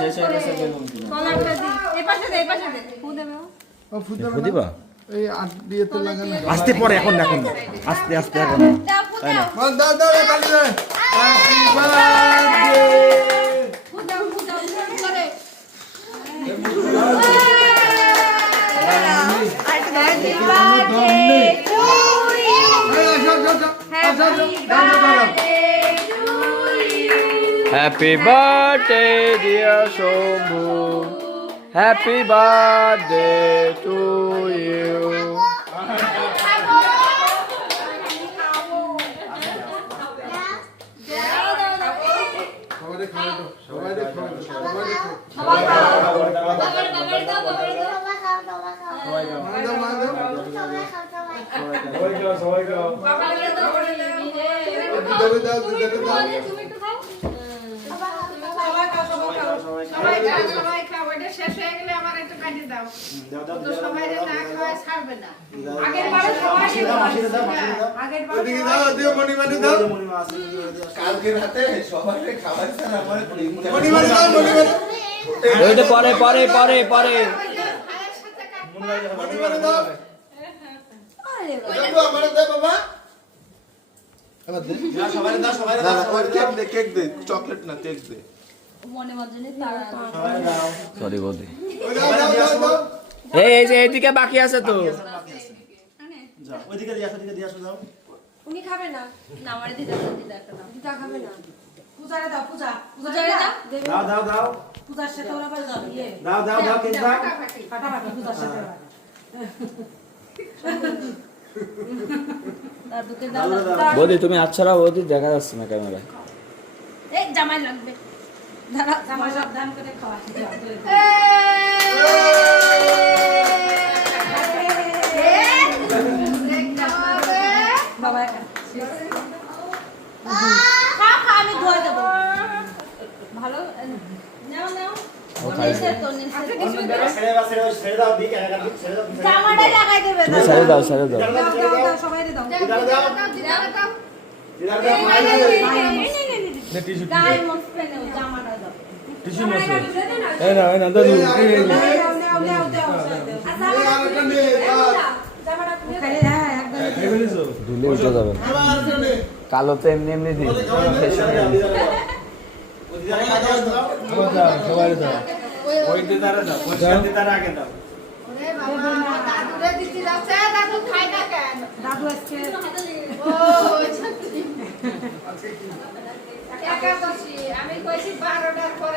শেষ হয়ে গেছে বেলুন কিনা কলাগুলো দি এই পাশে দে ফু দেবে ও ফু দিবা এই আট দিয়ে তো লাগানো আস্তে পরে এখন এখন আস্তে আস্তে এখন দাও ফু দাও বল দাও দাও কালি দে হ্যাপি বার্থডে ফু দাও করে Happy birthday to you. Happy birthday dear Shambhu happy birthday to you শেষ হয়ে গেলে আমার একটু কাটি দাও তো সবাই না খাওয়া ছাড়বে না আগের বারে সবাই আগের বারে দাও দিও মনি মানি দাও কালকে রাতে সবাই খাওয়াইছেন আমার মনি মানি দাও মনি মানি ওইটা পরে পরে পরে পরে মনি মানি দাও বাবু আমারে দে বাবা এবার দে না সবাই দাও ওই কেক দে চকলেট না কেক দে মনে মজনে তারা সরি বৌদি দাও দাও দাও এই যে এদিকে বাকি আছে তো যাও ওইদিকে দিয়ে আসো যাও উনি খাবে না না আমারে দিদা একটা নাও দিদা খাবে না পূজারে দাও পূজারে দাও দাও পূজার সাথে ওরা বলে দাও ইয়ে দাও কেক দাও ফাটাফাটি পূজার সাথে দাদুকে দাও বৌদি তুমি আচ্ছারা বৌদি দেখা যাচ্ছে না ক্যামেরায় এই জামাই লাগবে দাঁড়া জামা সাবধান করে খাওয়া বাবা খা আমি ধুয়ে দেব ভালো নাও ছেড়ে দাও দি কেন জামাটা লাগাই দেবে তুমি ছেড়ে দাও দাও সবাই দাও গায়ে মস্ত পেনে জামাটা দাও টিস্যু মশলা এই না দাদু ধুলে উঠে যাবে কালো তো এমনি এমনি দিন সবাই দাও ওই দিদারে দাও দিদারে আগে দাও ওরে বাবা দাদুরে দিতে যাচ্ছে দাদু খায় না কেন দাদু আজকে ও আচ্ছা একাদশী আমি কইছি 12টার পরে